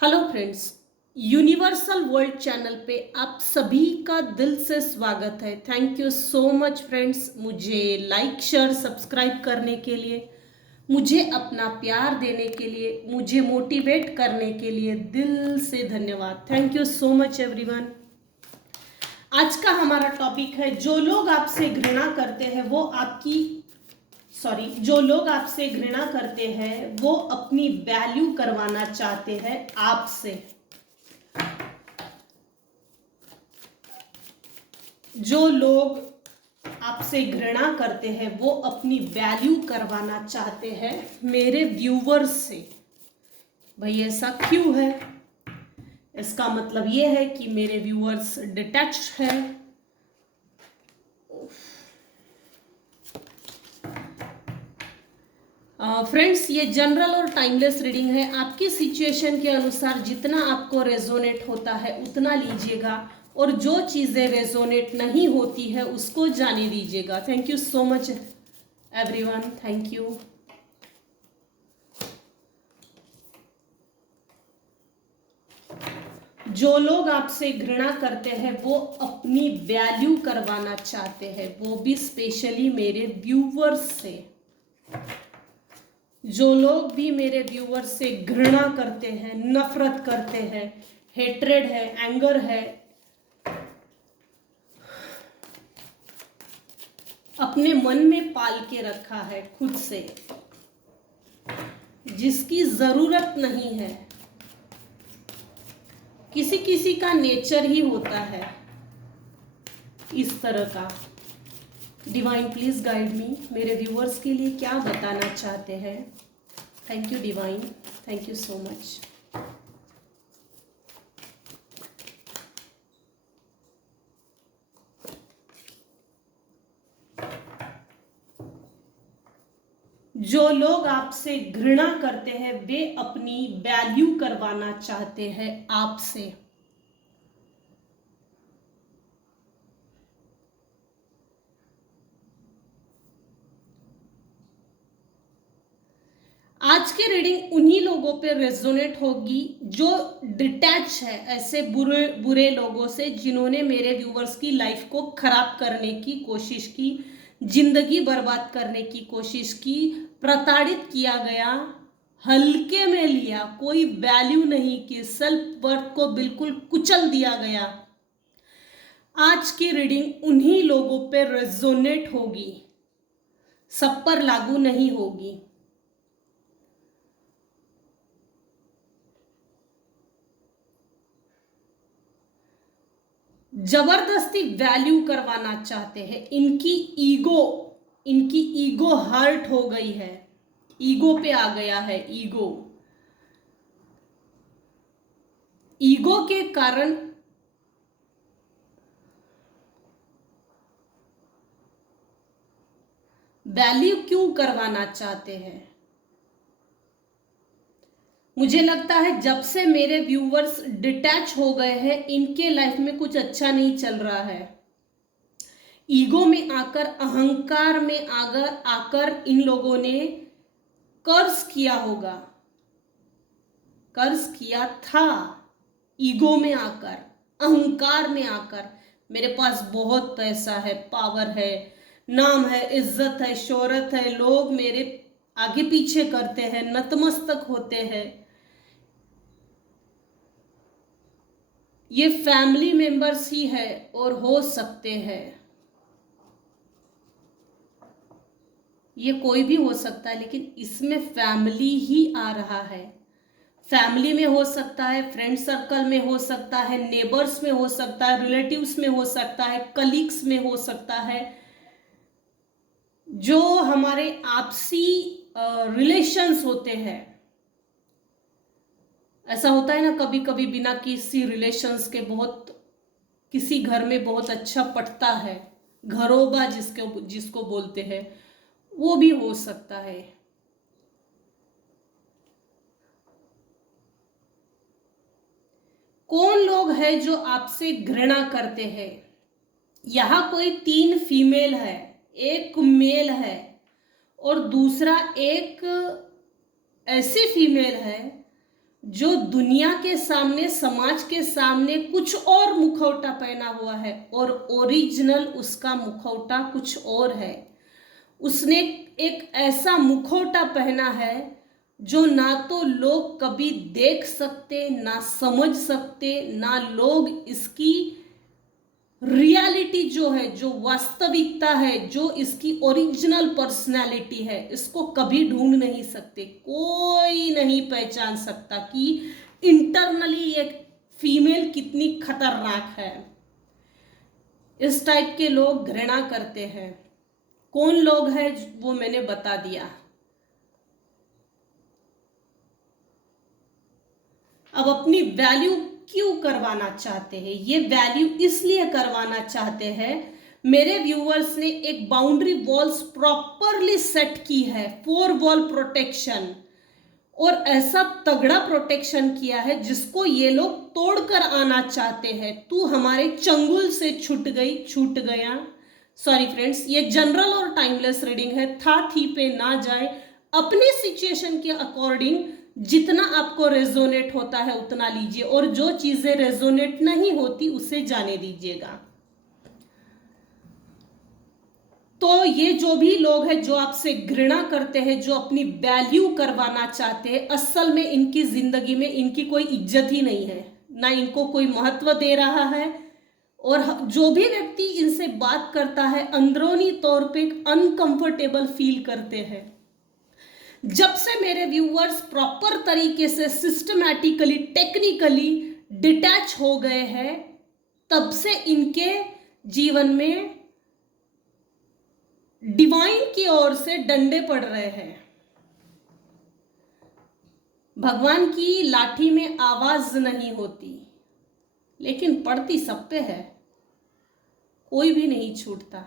Hello friends, universal world channel पे आप सभी का दिल से स्वागत है। Thank you so much friends, मुझे लाइक शेयर सब्सक्राइब करने के लिए, मुझे अपना प्यार देने के लिए, मुझे मोटिवेट करने के लिए दिल से धन्यवाद। Thank you so much everyone. आज का हमारा टॉपिक है जो लोग आपसे घृणा करते हैं जो लोग आपसे घृणा करते हैं वो अपनी वैल्यू करवाना चाहते हैं आपसे। जो लोग आपसे घृणा करते हैं वो अपनी वैल्यू करवाना चाहते हैं मेरे व्यूवर्स से। भाई ऐसा क्यों है? इसका मतलब ये है कि मेरे व्यूवर्स डिटैच्ड है। फ्रेंड्स, ये जनरल और टाइमलेस रीडिंग है। आपकी सिचुएशन के अनुसार जितना आपको रेजोनेट होता है उतना लीजिएगा, और जो चीज़ें रेजोनेट नहीं होती है उसको जाने दीजिएगा। Thank you so much everyone, thank you. जो लोग आपसे घृणा करते हैं वो अपनी वैल्यू करवाना चाहते हैं, वो भी स्पेशली मेरे व्यूवर्स से। जो लोग भी मेरे व्यूवर्स से घृणा करते हैं, नफरत करते हैं, हेट्रेड है, एंगर है, अपने मन में पाल के रखा है खुद से, जिसकी जरूरत नहीं है। किसी किसी का नेचर ही होता है इस तरह का। डिवाइन प्लीज गाइड मी, मेरे व्यूअर्स के लिए क्या बताना चाहते हैं? Thank you divine, thank you so much. जो लोग आपसे घृणा करते हैं वे अपनी वैल्यू करवाना चाहते हैं आपसे। आज की रीडिंग उन्हीं लोगों पे रेजोनेट होगी जो डिटैच है ऐसे बुरे बुरे लोगों से, जिन्होंने मेरे व्यूवर्स की लाइफ को खराब करने की कोशिश की, जिंदगी बर्बाद करने की कोशिश की, प्रताड़ित किया गया, हल्के में लिया, कोई वैल्यू नहीं की, सेल्फ वर्थ को बिल्कुल कुचल दिया गया। आज की रीडिंग उन्हीं लोगों पे रेजोनेट होगी, सब पर लागू नहीं होगी। जबरदस्ती वैल्यू करवाना चाहते हैं। इनकी ईगो हर्ट हो गई है, ईगो पे आ गया है। ईगो के कारण वैल्यू क्यों करवाना चाहते हैं? मुझे लगता है जब से मेरे व्यूवर्स डिटैच हो गए हैं, इनके लाइफ में कुछ अच्छा नहीं चल रहा है। ईगो में आकर, अहंकार में आकर इन लोगों ने कर्ज किया होगा, कर्ज किया था। ईगो में आकर, अहंकार में आकर, मेरे पास बहुत पैसा है, पावर है, नाम है, इज्जत है, शोहरत है, लोग मेरे आगे पीछे करते हैं, नतमस्तक होते हैं। ये फैमिली मेंबर्स ही है और हो सकते हैं, ये कोई भी हो सकता है, लेकिन इसमें फैमिली ही आ रहा है। फैमिली में हो सकता है, फ्रेंड सर्कल में हो सकता है, नेबर्स में हो सकता है, रिलेटिव्स में हो सकता है, कलीग्स में हो सकता है। जो हमारे आपसी रिलेशंस होते हैं, ऐसा होता है ना कभी कभी बिना किसी रिलेशंस के बहुत किसी घर में बहुत अच्छा पटता है, घरोबा जिसको बोलते हैं, वो भी हो सकता है। कौन लोग हैं जो आपसे घृणा करते हैं? यहां कोई 3 फीमेल है, एक मेल है, और दूसरा एक ऐसी फीमेल है जो दुनिया के सामने, समाज के सामने कुछ और मुखौटा पहना हुआ है और ओरिजिनल उसका मुखौटा कुछ और है। उसने एक ऐसा मुखौटा पहना है जो ना तो लोग कभी देख सकते, ना समझ सकते, ना लोग इसकी रियलिटी जो है, जो वास्तविकता है, जो इसकी ओरिजिनल पर्सनालिटी है, इसको कभी ढूंढ नहीं सकते। कोई नहीं पहचान सकता कि इंटरनली एक फीमेल कितनी खतरनाक है। इस टाइप के लोग घृणा करते हैं। कौन लोग हैं वो मैंने बता दिया। अब अपनी वैल्यू क्यों करवाना चाहते हैं? ये वैल्यू इसलिए करवाना चाहते हैं, मेरे व्यूअर्स ने एक बाउंड्री वॉल्स प्रॉपरली सेट की है, 4 वॉल प्रोटेक्शन, और ऐसा तगड़ा प्रोटेक्शन किया है जिसको ये लोग तोड़कर आना चाहते हैं। तू हमारे चंगुल से छूट गया। सॉरी फ्रेंड्स, ये जनरल और टाइमलेस रीडिंग है, था थी पे ना जाए। अपनी सिचुएशन के अकॉर्डिंग जितना आपको रेजोनेट होता है उतना लीजिए, और जो चीजें रेजोनेट नहीं होती उसे जाने दीजिएगा। तो ये जो भी लोग हैं जो आपसे घृणा करते हैं, जो अपनी वैल्यू करवाना चाहते हैं, असल में इनकी जिंदगी में इनकी कोई इज्जत ही नहीं है, ना इनको कोई महत्व दे रहा है। और जो भी व्यक्ति इनसे बात करता है अंदरूनी तौर पे अनकंफर्टेबल फील करते हैं। जब से मेरे व्यूअर्स प्रॉपर तरीके से सिस्टमैटिकली, टेक्निकली डिटैच हो गए हैं, तब से इनके जीवन में डिवाइन की ओर से डंडे पड़ रहे हैं। भगवान की लाठी में आवाज नहीं होती, लेकिन पड़ती सब पे है। कोई भी नहीं छूटता।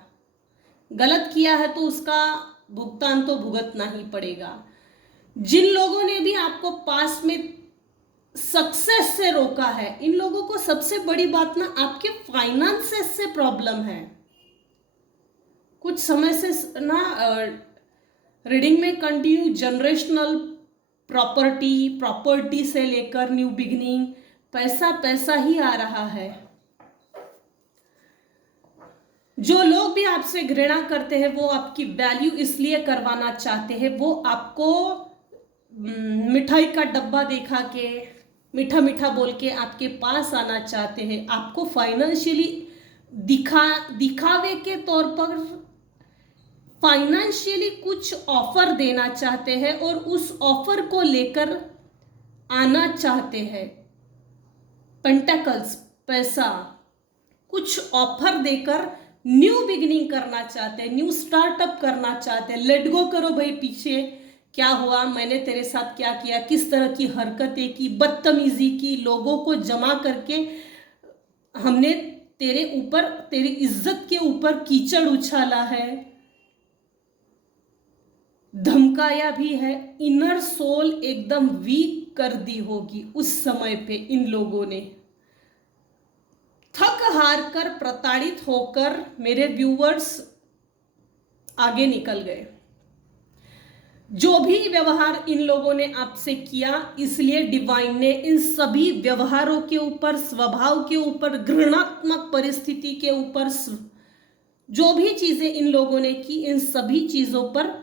गलत किया है तो उसका भुगतान तो भुगतना ही पड़ेगा। जिन लोगों ने भी आपको पास में सक्सेस से रोका है, इन लोगों को सबसे बड़ी बात ना आपके फाइनेंसेस से प्रॉब्लम है। कुछ समय से ना रीडिंग में कंटिन्यू जनरेशनल प्रॉपर्टी से लेकर न्यू बिगिनिंग, पैसा पैसा ही आ रहा है। जो लोग भी आपसे घृणा करते हैं वो आपकी वैल्यू इसलिए करवाना चाहते हैं, वो आपको मिठाई का डब्बा दिखा के, मीठा मीठा बोल के आपके पास आना चाहते हैं। आपको फाइनेंशियली दिखावे के तौर पर फाइनेंशियली कुछ ऑफर देना चाहते हैं और उस ऑफर को लेकर आना चाहते हैं। पेंटेकल्स, पैसा, कुछ ऑफर देकर न्यू बिगिनिंग करना चाहते हैं, न्यू स्टार्टअप करना चाहते हैं। लेट गो करो भाई, पीछे क्या हुआ, मैंने तेरे साथ क्या किया, किस तरह की हरकतें की, बदतमीजी की, लोगों को जमा करके हमने तेरे ऊपर, तेरी इज्जत के ऊपर कीचड़ उछाला है, धमकाया भी है। इनर सोल एकदम वीक कर दी होगी उस समय पे। इन लोगों ने थक हार कर, प्रताड़ित होकर मेरे व्यूअर्स आगे निकल गए। जो भी व्यवहार इन लोगों ने आपसे किया, इसलिए डिवाइन ने इन सभी व्यवहारों के ऊपर, स्वभाव के ऊपर, घृणात्मक परिस्थिति के ऊपर, जो भी चीजें इन लोगों ने की, इन सभी चीजों पर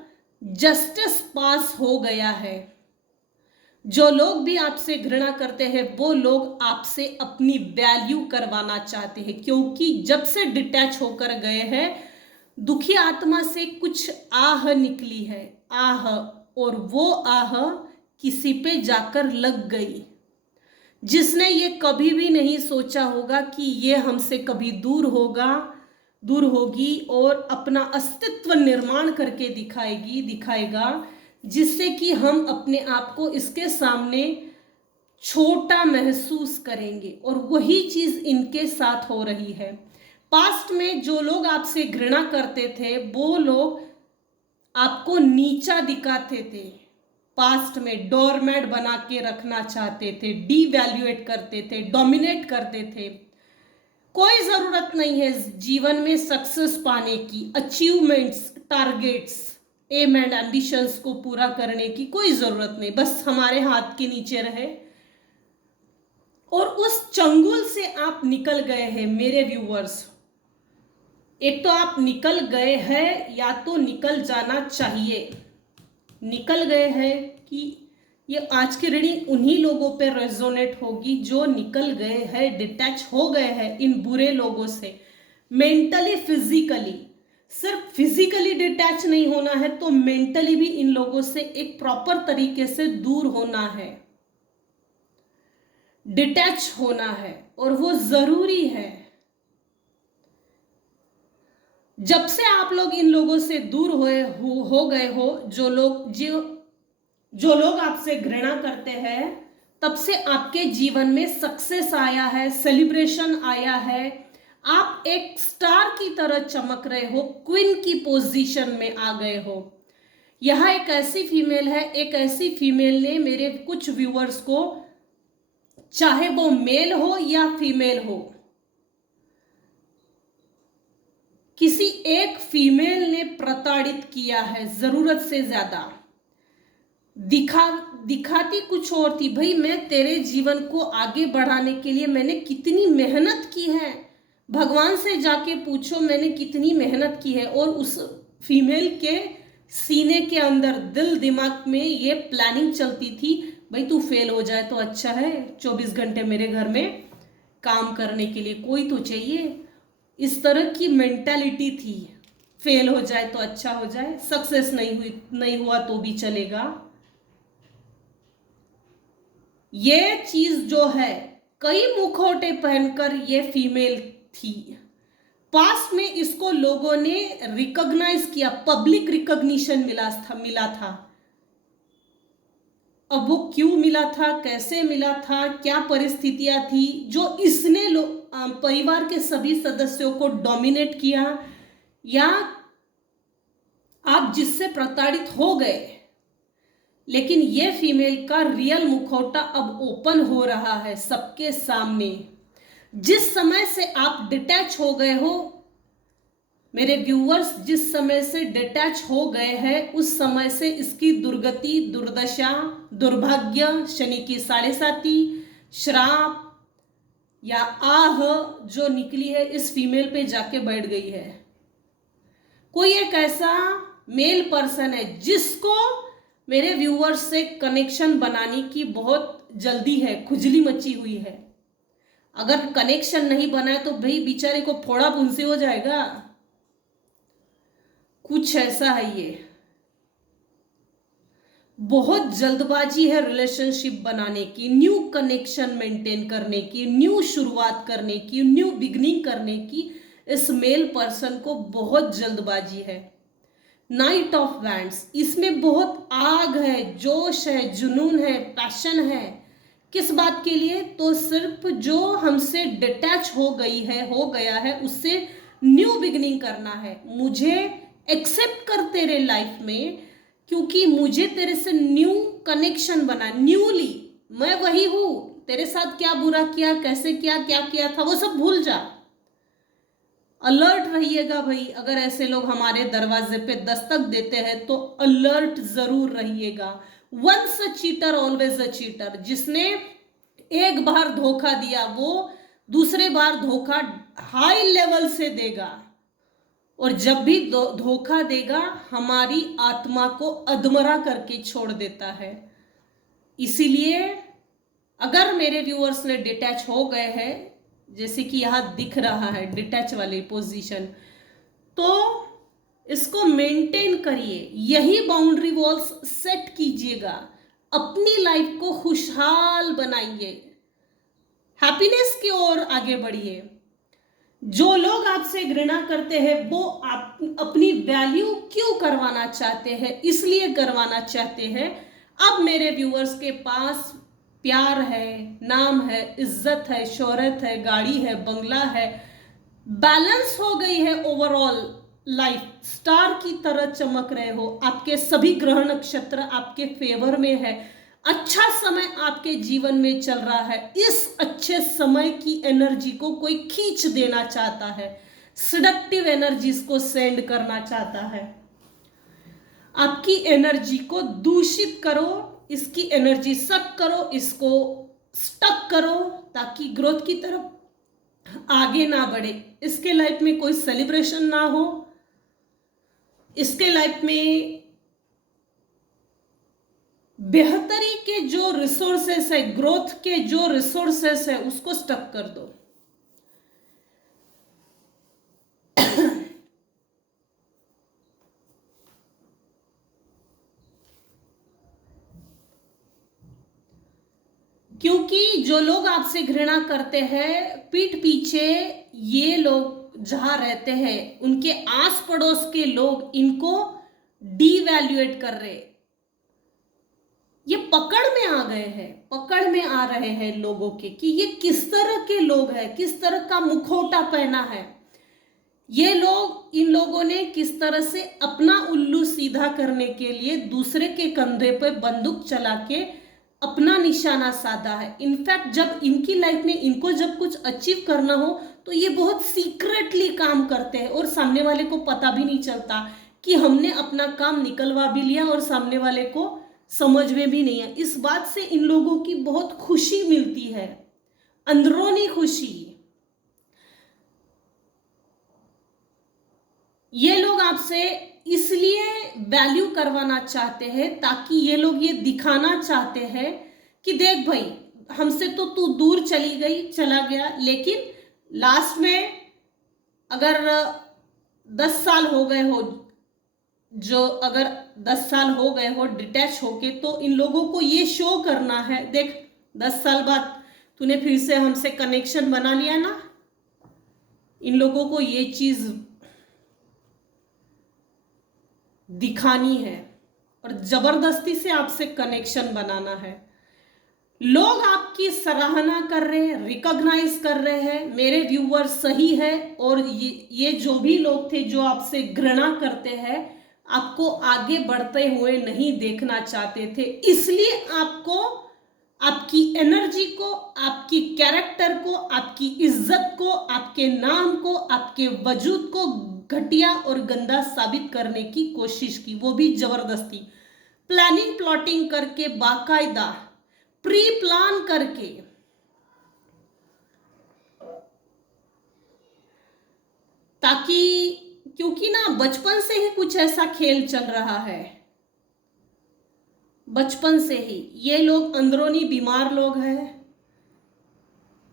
जस्टिस पास हो गया है। जो लोग भी आपसे घृणा करते हैं वो लोग आपसे अपनी वैल्यू करवाना चाहते हैं, क्योंकि जब से डिटैच होकर गए हैं, दुखी आत्मा से कुछ आह निकली है, आह, और वो आह किसी पे जाकर लग गई, जिसने ये कभी भी नहीं सोचा होगा कि ये हमसे कभी दूर होगी और अपना अस्तित्व निर्माण करके दिखाएगा, जिससे कि हम अपने आप को इसके सामने छोटा महसूस करेंगे। और वही चीज इनके साथ हो रही है। पास्ट में जो लोग आपसे घृणा करते थे वो लोग आपको नीचा दिखाते थे, पास्ट में डोरमैट बना के रखना चाहते थे, डीवैल्यूएट करते थे, डोमिनेट करते थे। कोई जरूरत नहीं है जीवन में सक्सेस पाने की, achievements, targets, aim and ambitions को पूरा करने की कोई जरूरत नहीं। बस हमारे हाथ के नीचे रहे, और उस चंगुल से आप निकल गए हैं मेरे व्यूअर्स। एक तो आप निकल गए हैं या तो निकल जाना चाहिए। निकल गए हैं कि ये आज की रीडिंग उन्हीं लोगों पे रेजोनेट होगी जो निकल गए हैं, डिटैच हो गए हैं इन बुरे लोगों से, मेंटली फिजिकली। सिर्फ फिजिकली डिटैच नहीं होना है तो मेंटली भी इन लोगों से एक प्रॉपर तरीके से दूर होना है, डिटैच होना है, और वो जरूरी है। जब से आप लोग इन लोगों से दूर हो गए हो, जो लोग आपसे घृणा करते हैं, तब से आपके जीवन में सक्सेस आया है, सेलिब्रेशन आया है। आप एक स्टार की तरह चमक रहे हो, क्वीन की पोजीशन में आ गए हो। यह एक ऐसी फीमेल है, एक ऐसी फीमेल ने मेरे कुछ व्यूअर्स को, चाहे वो मेल हो या फीमेल हो, किसी एक फीमेल ने प्रताड़ित किया है जरूरत से ज्यादा। दिखाती कुछ और थी। भाई मैं तेरे जीवन को आगे बढ़ाने के लिए मैंने कितनी मेहनत की है, भगवान से जाके पूछो मैंने कितनी मेहनत की है। और उस फीमेल के सीने के अंदर, दिल दिमाग में ये प्लानिंग चलती थी, भाई तू फेल हो जाए तो अच्छा है, 24 घंटे मेरे घर में काम करने के लिए कोई तो चाहिए। इस तरह की मेंटालिटी थी, फेल हो जाए तो अच्छा हो जाए, सक्सेस नहीं हुआ तो भी चलेगा। ये चीज जो है, कई मुखौटे पहनकर ये फीमेल थी। पास में इसको लोगों ने रिकॉग्नाइज किया, पब्लिक रिकॉग्निशन मिला था। अब वो क्यों मिला था, कैसे मिला था, क्या परिस्थितियां थी जो इसने परिवार के सभी सदस्यों को डोमिनेट किया, या आप जिससे प्रताड़ित हो गए। लेकिन ये फीमेल का रियल मुखौटा अब ओपन हो रहा है सबके सामने। जिस समय से आप डिटैच हो गए हो मेरे व्यूअर्स, जिस समय से डिटैच हो गए हैं, उस समय से इसकी दुर्गति, दुर्दशा, दुर्भाग्य, शनि की 7.5, श्राप या आह जो निकली है इस फीमेल पे जाके बैठ गई है। कोई एक ऐसा मेल पर्सन है जिसको मेरे व्यूअर्स से कनेक्शन बनाने की बहुत जल्दी है, खुजली मची हुई है। अगर कनेक्शन नहीं बना तो भाई बेचारे को फोड़ा फुंसी हो जाएगा। कुछ ऐसा है, ये बहुत जल्दबाजी है रिलेशनशिप बनाने की, न्यू कनेक्शन मेंटेन करने की, न्यू शुरुआत करने की, न्यू बिगनिंग करने की। इस मेल पर्सन को बहुत जल्दबाजी है। नाइट ऑफ वैंड्स, इसमें बहुत आग है, जोश है, जुनून है, पैशन है। किस बात के लिए? तो सिर्फ जो हमसे डिटैच हो गया है उससे न्यू बिगनिंग करना है। मुझे एक्सेप्ट कर तेरे लाइफ में, क्योंकि मुझे तेरे से न्यू कनेक्शन बना, न्यूली। मैं वही हूं, तेरे साथ क्या बुरा किया, कैसे किया, क्या किया था, वो सब भूल जा। अलर्ट रहिएगा भाई। अगर ऐसे लोग हमारे दरवाजे पे दस्तक देते हैं तो अलर्ट जरूर रहिएगा। Once a cheater always a cheater. जिसने एक बार धोखा दिया वो दूसरे बार धोखा हाई लेवल से देगा, और जब भी धोखा देगा हमारी आत्मा को अधमरा करके छोड़ देता है। इसीलिए अगर मेरे व्यूअर्स ने डिटैच हो गए हैं, जैसे कि यहां दिख रहा है डिटैच वाली पोजीशन, तो इसको मेंटेन करिए। यही बाउंड्री वॉल्स सेट कीजिएगा। अपनी लाइफ को खुशहाल बनाइए, हैप्पीनेस की ओर आगे बढ़िए। जो लोग आपसे घृणा करते हैं वो आप अपनी वैल्यू क्यों करवाना चाहते हैं? इसलिए करवाना चाहते हैं अब मेरे व्यूअर्स के पास प्यार है, नाम है, इज्जत है, शोहरत है, गाड़ी है, बंगला है, बैलेंस हो गई है ओवरऑल लाइफ, स्टार की तरह चमक रहे हो, आपके सभी ग्रह नक्षत्र आपके फेवर में है, अच्छा समय आपके जीवन में चल रहा है। इस अच्छे समय की एनर्जी को कोई खींच देना चाहता है, सेडक्टिव एनर्जीज को सेंड करना चाहता है। आपकी एनर्जी को दूषित करो, इसकी एनर्जी सक करो, इसको स्टक करो ताकि ग्रोथ की तरफ आगे ना बढ़े। इसके लाइफ में कोई सेलिब्रेशन ना हो, इसके लाइफ में बेहतरी के जो रिसोर्सेस है, ग्रोथ के जो रिसोर्सेस है, उसको स्टक कर दो। क्योंकि जो लोग आपसे घृणा करते हैं, पीठ पीछे ये लोग जहां रहते हैं, उनके आस पड़ोस के लोग इनको डीवैल्यूएट कर रहे, ये पकड़ में आ गए हैं, पकड़ में आ रहे हैं लोगों के कि ये किस तरह के लोग हैं, किस तरह का मुखौटा पहना है। ये लोग, इन लोगों ने किस तरह से अपना उल्लू सीधा करने के लिए दूसरे के कंधे पर बंदूक चला के अपना निशाना साधा है। इनफैक्ट जब इनकी लाइफ में इनको जब कुछ अचीव करना हो तो ये बहुत सीक्रेटली काम करते हैं और सामने वाले को पता भी नहीं चलता कि हमने अपना काम निकलवा भी लिया और सामने वाले को समझ में भी नहीं है। इस बात से इन लोगों की बहुत खुशी मिलती है, अंदरूनी खुशी। ये लोग आपसे इसलिए वैल्यू करवाना चाहते हैं ताकि ये लोग ये दिखाना चाहते हैं कि देख भाई, हमसे तो तू दूर चली गई, चला गया, लेकिन लास्ट में अगर 10 साल हो गए हो, जो अगर 10 साल हो गए हो डिटैच होके, तो इन लोगों को ये शो करना है, देख 10 साल बाद तूने फिर से हमसे कनेक्शन बना लिया ना। इन लोगों को ये चीज दिखानी है और जबरदस्ती से आपसे कनेक्शन बनाना है। लोग आपकी सराहना कर रहे हैं, रिकॉग्नाइज कर रहे हैं, मेरे व्यूअर सही है, और ये जो भी लोग थे जो आपसे घृणा करते हैं, आपको आगे बढ़ते हुए नहीं देखना चाहते थे, इसलिए आपको आपकी एनर्जी को, आपकी कैरेक्टर को, आपकी इज्जत को, आपके नाम को, आपके वजूद को घटिया और गंदा साबित करने की कोशिश की, वो भी जबरदस्ती, प्लानिंग प्लॉटिंग करके, बाकायदा प्री प्लान करके। ताकि, क्योंकि ना बचपन से ही कुछ ऐसा खेल चल रहा है, बचपन से ही ये लोग अंदरूनी बीमार लोग हैं।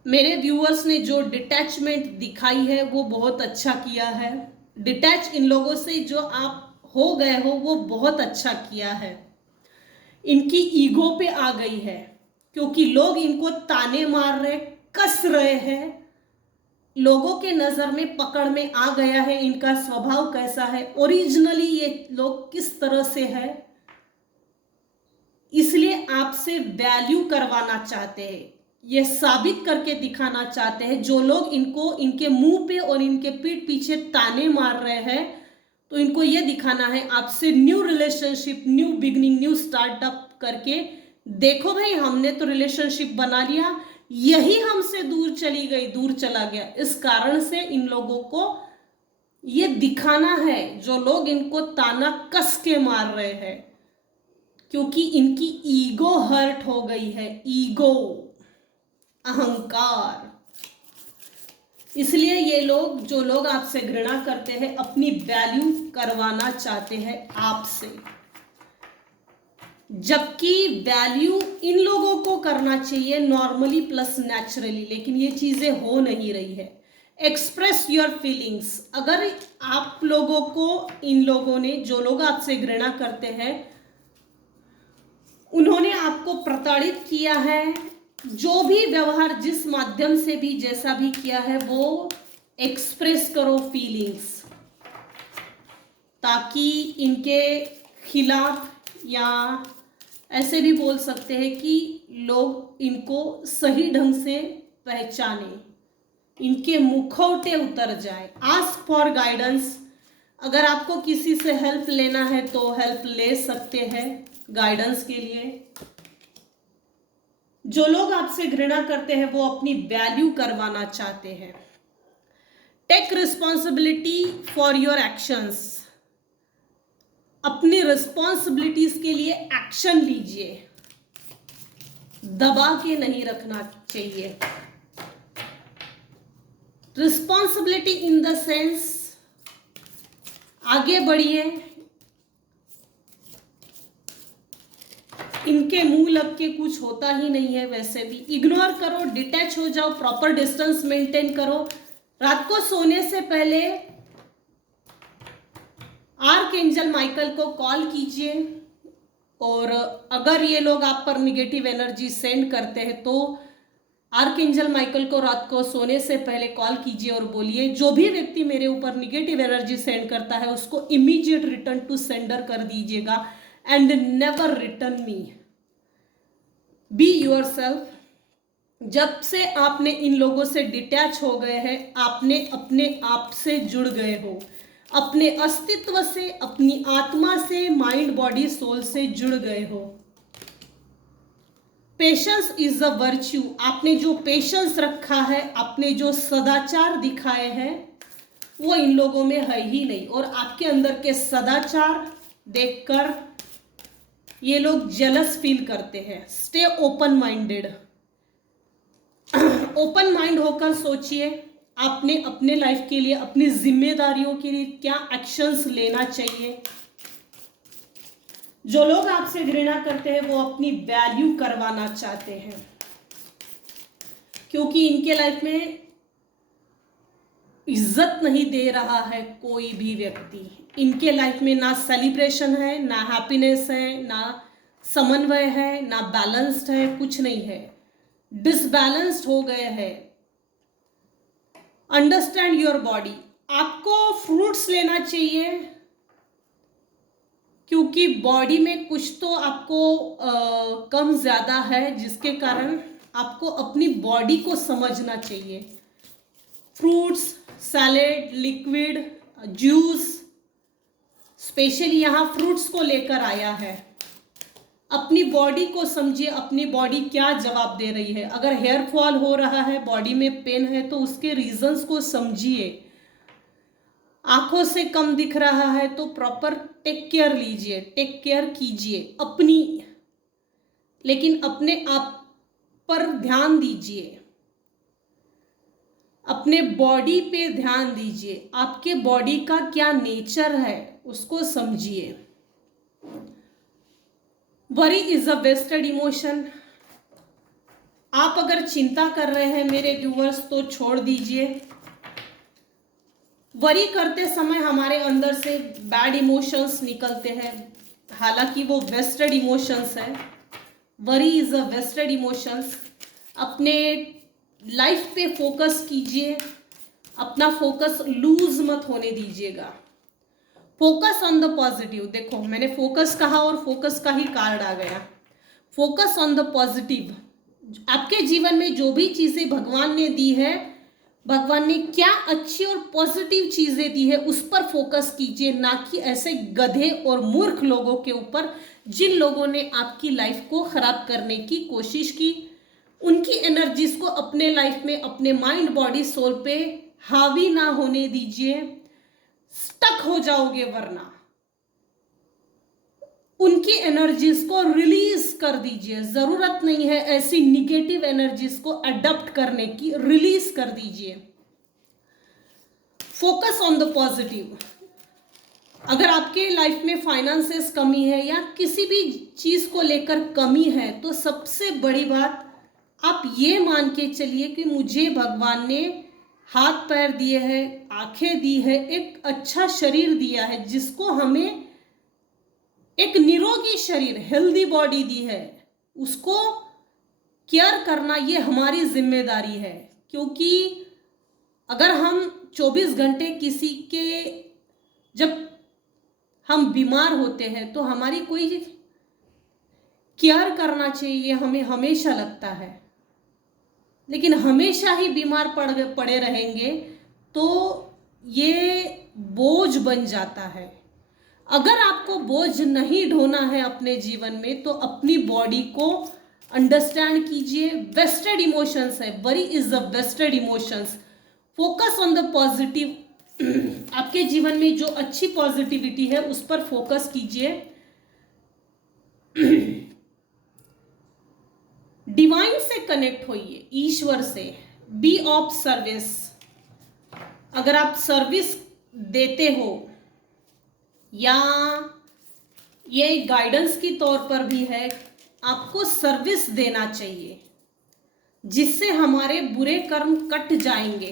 मेरे व्यूअर्स ने जो डिटैचमेंट दिखाई है वो बहुत अच्छा किया है। डिटैच इन लोगों से जो आप हो गए हो वो बहुत अच्छा किया है। इनकी ईगो पे आ गई है क्योंकि लोग इनको ताने मार रहे, कस रहे हैं, लोगों के नजर में पकड़ में आ गया है इनका स्वभाव कैसा है, ओरिजिनली ये लोग किस तरह से है, इसलिए आपसे वैल्यू करवाना चाहते हैं, ये साबित करके दिखाना चाहते हैं। जो लोग इनको, इनके मुंह पे और इनके पीठ पीछे ताने मार रहे हैं, तो इनको ये दिखाना है आपसे new relationship, new beginning, new startup करके, देखो भाई हमने तो रिलेशनशिप बना लिया, यही हमसे दूर चली गई, दूर चला गया। इस कारण से इन लोगों को ये दिखाना है, जो लोग इनको ताना कस के मार रहे हैं, क्योंकि इनकी ईगो हर्ट हो गई है, ईगो, अहंकार। इसलिए ये लोग, जो लोग आपसे घृणा करते हैं, अपनी वैल्यू करवाना चाहते हैं आपसे, जबकि वैल्यू इन लोगों को करना चाहिए नॉर्मली प्लस नेचुरली, लेकिन ये चीजें हो नहीं रही है। Express your feelings. अगर आप लोगों को, इन लोगों ने, जो लोग आपसे घृणा करते हैं, उन्होंने आपको प्रताड़ित किया है, जो भी व्यवहार जिस माध्यम से भी जैसा भी किया है, वो एक्सप्रेस करो फीलिंग्स, ताकि इनके खिलाफ, या ऐसे भी बोल सकते हैं कि लोग इनको सही ढंग से पहचाने, इनके मुखौटे उतर जाए। Ask for guidance. अगर आपको किसी से हेल्प लेना है तो हेल्प ले सकते हैं गाइडेंस के लिए। जो लोग आपसे घृणा करते हैं वो अपनी वैल्यू करवाना चाहते हैं। Take responsibility for your actions. अपनी रिस्पॉन्सिबिलिटीज के लिए एक्शन लीजिए। दबा के नहीं रखना चाहिए। रिस्पॉन्सिबिलिटी इन द सेंस, आगे बढ़िए, इनके मुंह लग के कुछ होता ही नहीं है, वैसे भी इग्नोर करो, डिटैच हो जाओ, प्रॉपर डिस्टेंस मेंटेन करो। रात को सोने से पहले आर्कएंजल माइकल को कॉल कीजिए, और अगर ये लोग आप पर निगेटिव एनर्जी सेंड करते हैं तो आर्कएंजल माइकल को रात को सोने से पहले कॉल कीजिए और बोलिए जो भी व्यक्ति मेरे ऊपर निगेटिव एनर्जी सेंड करता है उसको इमीडिएट रिटर्न टू सेंडर कर दीजिएगा, and never return me. Be yourself. जब से आपने इन लोगों से डिटैच हो गए हैं, आपने अपने आप से जुड़ गए हो, अपने अस्तित्व से, अपनी आत्मा से, माइंड बॉडी सोल से जुड़ गए हो। Patience is a virtue. आपने जो पेशेंस रखा है, आपने जो सदाचार दिखाए हैं, वो इन लोगों में है ही नहीं, और आपके अंदर के सदाचार देखकर ये लोग जेलस फील करते हैं। Stay open minded. Open mind होकर सोचिए आपने अपने लाइफ के लिए, अपनी जिम्मेदारियों के लिए क्या एक्शंस लेना चाहिए। जो लोग आपसे घृणा करते हैं वो अपनी वैल्यू करवाना चाहते हैं, क्योंकि इनके लाइफ में इज्जत नहीं दे रहा है कोई भी व्यक्ति। इनके लाइफ में ना सेलिब्रेशन है, ना हैप्पीनेस है, ना समन्वय है, ना बैलेंस्ड है, कुछ नहीं है, डिसबैलेंस्ड हो गए हैं। Understand your body. आपको फ्रूट्स लेना चाहिए, क्योंकि बॉडी में कुछ तो आपको कम ज़्यादा है, जिसके कारण आपको अपनी बॉडी को समझना चाहिए। Fruits, salad, liquid, juice, specially यहाँ फ्रूट्स को लेकर आया है। अपनी बॉडी को समझिए, अपनी बॉडी क्या जवाब दे रही है। अगर हेयर फॉल हो रहा है, बॉडी में पेन है, तो उसके रीजंस को समझिए। आंखों से कम दिख रहा है तो प्रॉपर टेक केयर लीजिए, टेक केयर कीजिए अपनी, लेकिन अपने आप पर ध्यान दीजिए, अपने बॉडी पे ध्यान दीजिए। आपके बॉडी का क्या नेचर है उसको समझिए। Worry is a wasted emotion. आप अगर चिंता कर रहे हैं मेरे व्यूअर्स तो छोड़ दीजिए। वरी करते समय हमारे अंदर से बैड इमोशंस निकलते हैं, हालांकि वो वेस्टेड इमोशंस है। Worry is a wasted emotions. अपने लाइफ पे फोकस कीजिए, अपना फोकस लूज मत होने दीजिएगा। Focus on the positive. देखो मैंने फोकस कहा और फोकस का ही कार्ड आ गया। Focus on the positive. आपके जीवन में जो भी चीजें भगवान ने दी है, भगवान ने क्या अच्छी और पॉजिटिव चीजें दी है उस पर फोकस कीजिए, ना कि ऐसे गधे और मूर्ख लोगों के ऊपर जिन लोगों ने आपकी लाइफ को खराब करने की कोशिश की। उनकी एनर्जीज को अपने लाइफ में, अपने माइंड बॉडी सोल पे हावी ना होने दीजिए, स्टक हो जाओगे वरना। उनकी एनर्जीज को रिलीज कर दीजिए। जरूरत नहीं है ऐसी निगेटिव एनर्जीज को अडॉप्ट करने की, रिलीज कर दीजिए। Focus on the positive. अगर आपके लाइफ में फाइनेंसेस कमी है या किसी भी चीज को लेकर कमी है, तो सबसे बड़ी बात आप ये मान के चलिए कि मुझे भगवान ने हाथ पैर दिए हैं, आंखें दी है, एक अच्छा शरीर दिया है, जिसको हमें एक निरोगी शरीर, हेल्दी बॉडी दी है, उसको केयर करना ये हमारी जिम्मेदारी है। क्योंकि अगर हम 24 घंटे किसी के, जब हम बीमार होते हैं तो हमारी कोई केयर करना चाहिए, हमें हमेशा लगता है, लेकिन हमेशा ही बीमार पड़े रहेंगे तो ये बोझ बन जाता है। अगर आपको बोझ नहीं ढोना है अपने जीवन में, तो अपनी बॉडी को अंडरस्टैंड कीजिए। वेस्टेड इमोशंस है, worry is the wasted emotions. Focus on the positive. आपके जीवन में जो अच्छी पॉजिटिविटी है उस पर फोकस कीजिए। डिवाइन से कनेक्ट होइए, ईश्वर से। Be of service. अगर आप सर्विस देते हो या ये गाइडेंस की तौर पर भी है, आपको सर्विस देना चाहिए जिससे हमारे बुरे कर्म कट जाएंगे।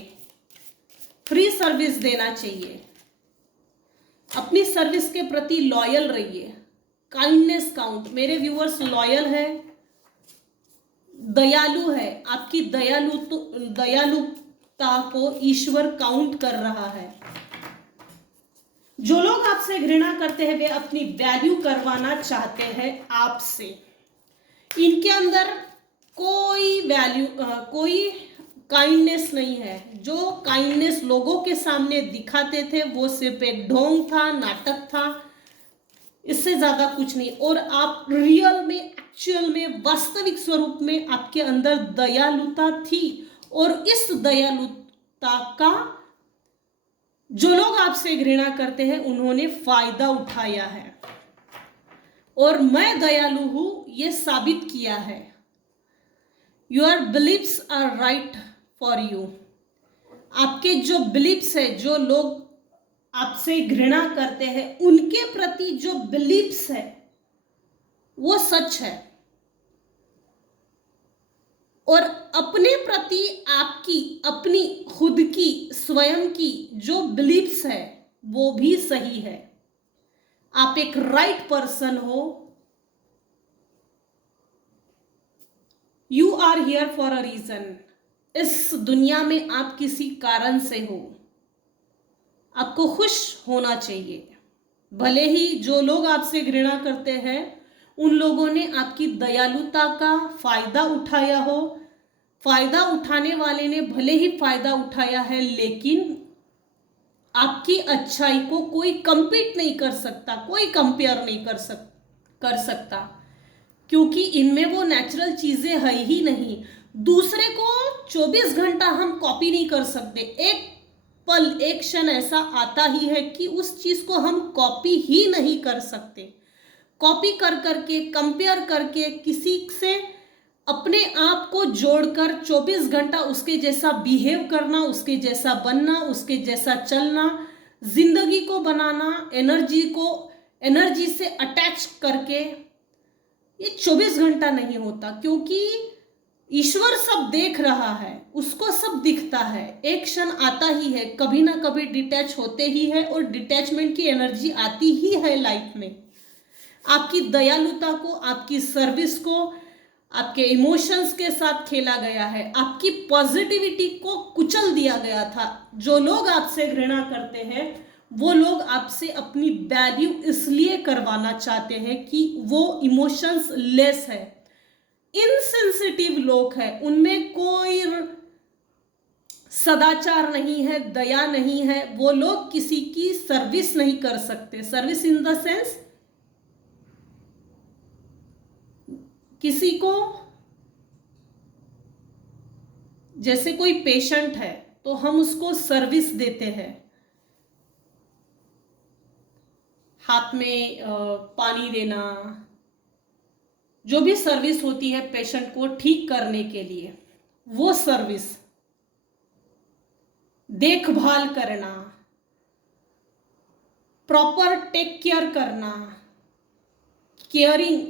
फ्री सर्विस देना चाहिए। अपनी सर्विस के प्रति लॉयल रहिए। Kindness count. मेरे व्यूअर्स लॉयल है, दयालु है। आपकी दयालुता को ईश्वर काउंट कर रहा है। जो लोग आपसे घृणा करते हैं वे अपनी वैल्यू करवाना चाहते हैं आपसे। इनके अंदर कोई वैल्यू कोई काइंडनेस नहीं है। जो काइंडनेस लोगों के सामने दिखाते थे वो सिर्फ एक ढोंग था, नाटक था, इससे ज्यादा कुछ नहीं। और आप रियल में, एक्चुअल में, वास्तविक स्वरूप में आपके अंदर दयालुता थी। और इस दयालुता का जो लोग आपसे घृणा करते हैं उन्होंने फायदा उठाया है। और मैं दयालु हूं ये साबित किया है। Your beliefs are right for you. आपके जो बिलीव्स है, जो लोग आपसे घृणा करते हैं उनके प्रति जो बिलीव्स है वो सच है। और अपने प्रति आपकी अपनी खुद की स्वयं की जो बिलीव्स है वो भी सही है। आप एक राइट पर्सन हो। You are here for a reason. इस दुनिया में आप किसी कारण से हो। आपको खुश होना चाहिए। भले ही जो लोग आपसे घृणा करते हैं उन लोगों ने आपकी दयालुता का फायदा उठाया हो। फायदा उठाने वाले ने भले ही फायदा उठाया है, लेकिन आपकी अच्छाई को कोई कंपीट नहीं कर सकता, कोई कंपेयर नहीं कर सकता, क्योंकि इनमें वो नेचुरल चीजें है ही नहीं। दूसरे को 24 घंटा हम कॉपी नहीं कर सकते। एक पल, एक क्षण ऐसा आता ही है कि उस चीज को हम कॉपी ही नहीं कर सकते। कॉपी कर करके, कंपेयर करके, किसी से अपने आप को जोड़कर 24 घंटा उसके जैसा बिहेव करना, उसके जैसा बनना, उसके जैसा चलना, जिंदगी को बनाना, एनर्जी से अटैच करके, ये 24 घंटा नहीं होता। क्योंकि ईश्वर सब देख रहा है, उसको सब दिखता है। एक क्षण आता ही है, कभी ना कभी डिटैच होते ही है, और डिटैचमेंट की एनर्जी आती ही है लाइफ में। आपकी दयालुता को, आपकी सर्विस को, आपके इमोशंस के साथ खेला गया है। आपकी पॉजिटिविटी को कुचल दिया गया था। जो लोग आपसे घृणा करते हैं वो लोग आपसे अपनी वैल्यू इसलिए करवाना चाहते हैं कि वो इमोशंस लेस है, इनसेंसिटिव लोग हैं। उनमें कोई सदाचार नहीं है, दया नहीं है। वो लोग किसी की सर्विस नहीं कर सकते। सर्विस इन द सेंस, किसी को, जैसे कोई पेशेंट है तो हम उसको सर्विस देते हैं, हाथ में पानी देना, जो भी सर्विस होती है पेशेंट को ठीक करने के लिए, वो सर्विस, देखभाल करना, प्रॉपर टेक केयर करना, केयरिंग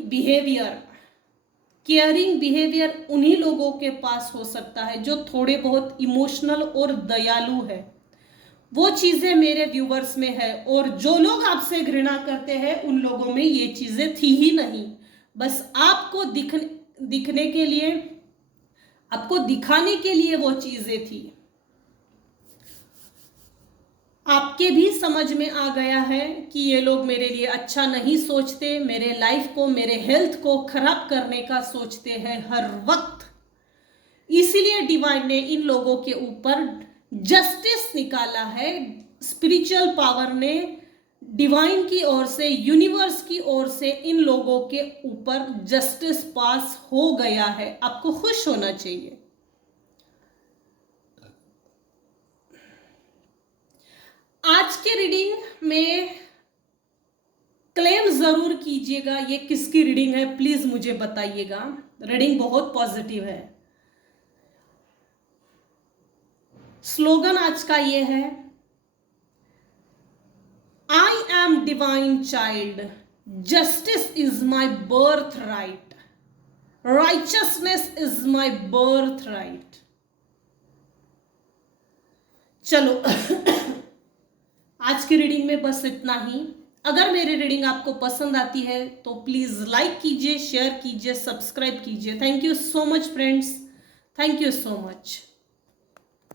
बिहेवियर उन्हीं लोगों के पास हो सकता है जो थोड़े बहुत इमोशनल और दयालु है। वो चीजें मेरे व्यूवर्स में है। और जो लोग आपसे घृणा करते हैं उन लोगों में ये चीजें थी ही नहीं। बस आपको दिखने के लिए, आपको दिखाने के लिए वो चीजें थी। आपके भी समझ में आ गया है कि ये लोग मेरे लिए अच्छा नहीं सोचते, मेरे लाइफ को, मेरे हेल्थ को खराब करने का सोचते हैं हर वक्त। इसीलिए डिवाइन ने इन लोगों के ऊपर जस्टिस निकाला है। स्पिरिचुअल पावर ने, डिवाइन की ओर से, यूनिवर्स की ओर से इन लोगों के ऊपर जस्टिस पास हो गया है। आपको खुश होना चाहिए। आज के रीडिंग में क्लेम जरूर कीजिएगा। ये किसकी रीडिंग है प्लीज मुझे बताइएगा। रीडिंग बहुत पॉजिटिव है। स्लोगन आज का ये है, I am divine child, justice is my birth right, richness is my birth right. चलो आज की रीडिंग में बस इतना ही। अगर मेरी रीडिंग आपको पसंद आती है तो प्लीज लाइक कीजिए, शेयर कीजिए, सब्सक्राइब कीजिए। Thank you so much friends, thank you so much.